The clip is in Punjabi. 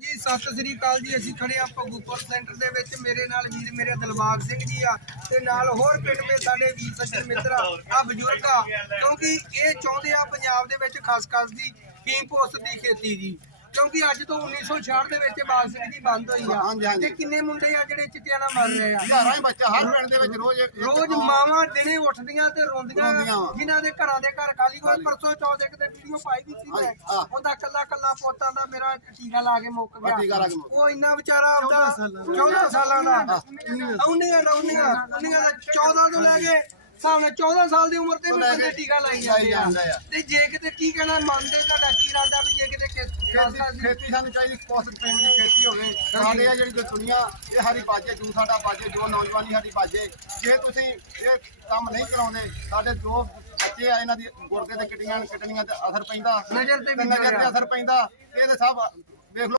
ਜੀ, ਸਤਿ ਸ੍ਰੀ ਅਕਾਲ ਜੀ, ਅਸੀਂ ਖੜੇ ਆ ਭਗੂਪੁਰ ਸੈਂਟਰ ਦੇ ਵਿੱਚ। ਮੇਰੇ ਨਾਲ ਵੀਰ ਮੇਰੇ ਦਿਲਬਾਗ ਸਿੰਘ ਜੀ ਆ ਤੇ ਨਾਲ ਹੋਰ ਪਿੰਡ ਦੇ ਸਾਡੇ ਵੀਰ ਸੱਜਣ ਮਿੱਤਰ ਆ ਬਜ਼ੁਰਗ ਆ। ਕਿਉਂਕਿ ਇਹ ਚਾਹੁੰਦੇ ਆ ਪੰਜਾਬ ਦੇ ਵਿੱਚ ਖਾਸ ਦੀ ਫੀਮ ਦੀ ਖੇਤੀ ਜੀ। ਕਿਉਂਕਿ ਅੱਜ ਤੋਂ 1966 ਦੇ ਵਿੱਚ ਸਿੰਘ ਜੀ ਬੰਦ ਹੋਈ ਆ। ਹਾਂਜੀ। ਤੇ ਕਿੰਨੇ ਮੁੰਡੇ ਆ ਜਿਹੜੇ ਚਿੱਟਿਆਂ ਨਾਲ ਮਰ ਰਹੇ ਆ? ਹਜ਼ਾਰਾਂ ਹੀ ਬੱਚਾ ਹਰ ਪਿੰਡ ਦੇ ਵਿੱਚ ਰੋਜ਼ ਇੱਕ- ਰੋਜ਼ ਮਾਵਾਂ ਦਿਨੇ ਉੱਠਦੀਆਂ ਤੇ ਰੋਂਦੀਆਂ ਰੋਂਦੀਆਂ। ਵਾਂ। ਜਿਨ੍ਹਾਂ ਦੇ ਘਰਾਂ ਦੇ ਘਰ ਖਾਲੀ ਹੋਏ। ਪਰਸੋਂ ਚੌਥ ਇੱਕ ਤੇ ਵੀਡੀਓ ਪਾਈ ਦੀ ਸੀ ਮੈਂ। ਹਾਂ। ਉਹਦਾ ਕੱਲਾ ਕੱਲਾ ਪੋਤਾਂ ਦਾ ਮੇਰਾ ਟੀਕਾ ਲਾ ਕੇ ਮੁੱਕ ਗਿਆ। ਟੀਕਾ ਲਾ ਕੇ ਮੁੱਕ ਉਹ ਇੰਨਾ ਵਿਚਾਰਾ ਆਪਦਾ 14 ਸਾਲਾਂ ਦਾ। ਆਉਂਦੀਆਂ ਆਉਂਦੀਆਂ ਆਉਂਦੀਆਂ ਦਾ 14 ਤੋਂ ਲੈ ਕੇ ਸਾਹਮਣੇ 14 ਸਾਲ ਦੀ ਉਮਰ ਤੇ ਵੀ ਬੰਦੇ ਟੀਕਾ ਲਾਈ ਲਾਈ ਜਾਂਦੇ ਆ। ਜਾਂਦੇ ਆ। ਤੇ ਜੇ ਕਿਤੇ ਕੀ ਕਹਿਣਾ ਮੰਨਦੇ ਤੁਹਾਡਾ ਕੀ ਇਰਾਦਾ ਵੀ ਜੇ ਕਿਤੇ ਖੇਤੀ ਸਾਨੂੰ ਚਾਹੀਦੀ ਪੋਸਟ ਪਿੰਡ ਦੀ ਖੇਤੀ ਹੋਵੇ। ਸਾਡੇ ਆ ਜਿਹੜੀ ਦੁਨੀਆ ਇਹ ਸਾਡੀ ਬਾਜੇ ਜੂ ਸਾਡਾ ਬਾਜੇ ਜੋ ਨੌਜਵਾਨੀ ਸਾਡੀ ਬਾਜੇ। ਜੇ ਤੁਸੀਂ ਇਹ ਕੰਮ ਨਹੀਂ ਕਰਾਉਂਦੇ ਸਾਡੇ ਜੋ ਬੱਚੇ ਆ ਇਹਨਾਂ ਦੀ ਗੁਰਦੇ ਤੇ ਕਿਟੀਆਂ ਕਿਟਣੀਆਂ ਤੇ ਅਸਰ ਪੈਂਦਾ। ਨਜ਼ਰ ਤੇ ਵੀ ਨਜ਼ਰ ਤੇ। ਅਸਰ ਪੈਂਦਾ। ਇਹਦੇ ਸਭ